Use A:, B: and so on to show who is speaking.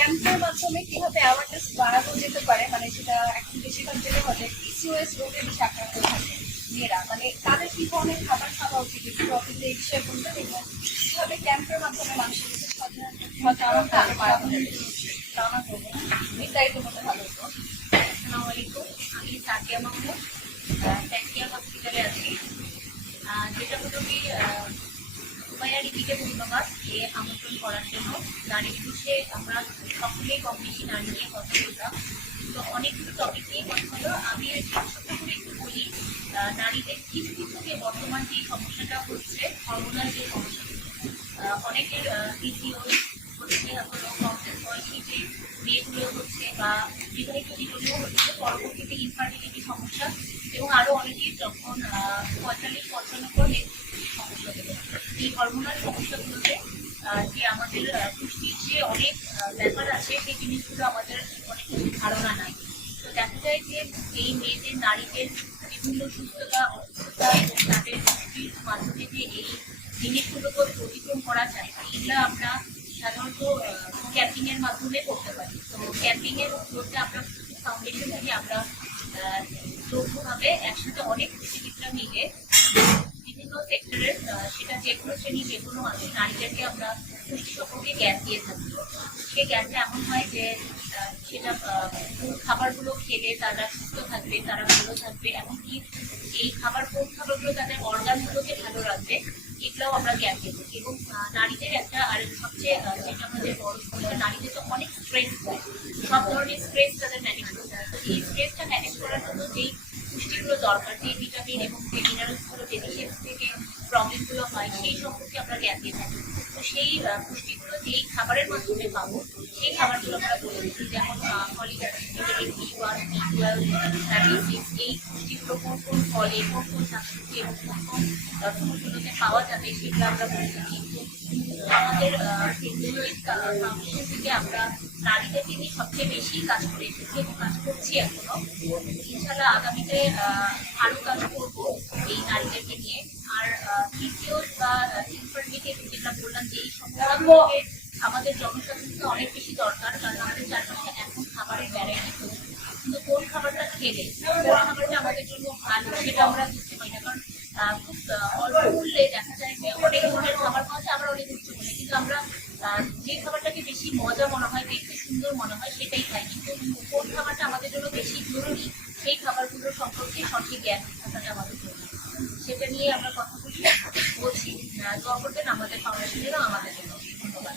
A: ক্যাম্পের মাধ্যমে কীভাবে অ্যাওয়ারনেস বাড়ানো যেতে পারে মানে সেটা এখন বেশিরভাগ যেটা হবে পিসিওএস রোগে বেশি আক্রান্ত থাকে মেয়েরা। মানে তাদের কি ধরনের খাবার খাওয়া উচিত, একটু অফিসে এই বিষয়ে বলবেন এবং কীভাবে ক্যাম্পের মাধ্যমে মানুষের কাছে সচেতন- সচেতনতা আরও বাড়ানো করবেন বিস্তারিত ভালো হতো।
B: আসসালামু আলাইকুম, আমি সাকিয়া মাহমুদ ট্যাক্সিয়া হসপিটালে আছি। যেটা হলো কি আহ, উমাইয়া ধন্যবাদ এ আমন্ত্রণ করার জন্য নারী দিবসে আমরা সকলেই কম বেশি নারী নিয়ে কথা বললাম। তো অনেকগুলো টপিক নিয়ে কথা হলো। আমি ছোট্ট করে একটু বলি নারীদের কিছু কিছু যে বর্তমান যে সমস্যাটা হচ্ছে হরমোনাল যে সমস্যাগুলো অনেকের পিসিও হচ্ছে হলো কম বয়সী যে মেয়েগুলো হচ্ছে বা বিবাহিত জীবনেও হচ্ছে পরবর্তীতে ইনফার্টিলিটি সমস্যা এবং আরও অনেকের যখন পঁয়তাল্লিশ পঞ্চান্ন পর সমস্যা হলো এই হরমোনাল সমস্যাগুলোতে যে আমাদের পুষ্টির যে অনেক ব্যাপার আছে, সেই জিনিসগুলো আমাদের অনেক কিছু ধারণা নাই। তো দেখা যায় যে এই মেয়েদের, নারীদের বিভিন্ন সুস্থতা, অসুস্থতা এবং তাদের পুষ্টির মাধ্যমে যে এই জিনিসগুলোকে অতিক্রম করা যায়, এইগুলো আমরা সাধারণত ক্যাম্পিং এর মাধ্যমে করতে পারি। তো ক্যাম্পিং এর মধ্যে আমরা ফাউন্ডেশন থেকে আমরা যৌথভাবে একসাথে অনেক পুষ্টিবিদরা মিলে বিভিন্ন সেক্টরের সেটা যে কোনো শ্রেণি যে কোনো মানুষ নারীদেরকে আমরা পুষ্টি সম্পর্কে জ্ঞান দিয়ে থাকি। সেই জ্ঞানটা এমন হয় যে সেটা খাবারগুলো খেলে তারা সুস্থ থাকবে তারা ভালো থাকবে। এমনকি এই খাবার কোন খাবারগুলো তাদের অর্গানগুলোকে ভালো রাখবে এগুলোও আমরা জ্ঞান দেবো এবং আহ, নারীদের একটা আর সবচেয়ে যেটা আমাদের বড় সমস্যা নারীদের তো অনেক স্ট্রেস হয় সব ধরনের স্ট্রেস তাদের ম্যানেজ করতে হয়। তো এই স্ট্রেসটা ম্যানেজ করার জন্য যেই পুষ্টিগুলো দরকার যে ভিটামিন এবং যে মিনারেলসগুলো থেকে প্রবলেমগুলো হয় সেই সম্পর্কে আমরা জ্ঞান দিয়ে থাকি। তো সেই পুষ্টিগুলো যেই খাবারের মাধ্যমে পাবো সেই খাবারগুলো আমরা বলে দিচ্ছি যেমন ফলিক এই পুষ্টিগুলো কোন কোন ফলে কোন কোন শাকসবজি এবং কোন কোন আহ, পাওয়া যাবে সেগুলো আমরা বলে থাকি। আমাদের ফাউন্ডেশন থেকে আমরা নারীদেরকে নিয়ে সবচেয়ে বেশি কাজ করে এসেছি এবং কাজ করছি এখনও। ইনশাল্লাহ আগামীতে আহ, আরও কাজ করব। এই নারীদেরকে নিয়ে। আর তৃতীয় বা ইনফার্টিলিটি যেটা বললাম যে এই সমস্যাগুলোকে আমাদের জনসাধারণকে অনেক বেশি দরকার কারণ আমাদের চারপাশে এখন খাবারের ভ্যারাইটি কিন্তু কোন খাবারটা খেলে কোন খাবারটা আমাদের জন্য ভালো সেটা আমরা বুঝতে পারি না। কারণ খুব অল্প মূল্যে দেখা যায় যে অনেক ধরনের খাবার পাওয়া যায় আমরা অনেক উচ্চ মূল্যে। কিন্তু আমরা আহ, যে খাবারটাকে বেশি মজা মনে হয় দেখতে সুন্দর মনে হয় সেটাই খাই। কিন্তু কোন খাবারটা আমাদের জন্য বেশি জরুরি সেই খাবারগুলো সম্পর্কে সঠিক জ্ঞান থাকাটা আমাদের জরুরি সেটা নিয়ে আমরা কথা বলি বলছি আহ, দোয়া করবেন আমাদের ফাউন্ডেশনেরও আমাদের জন্য। ধন্যবাদ।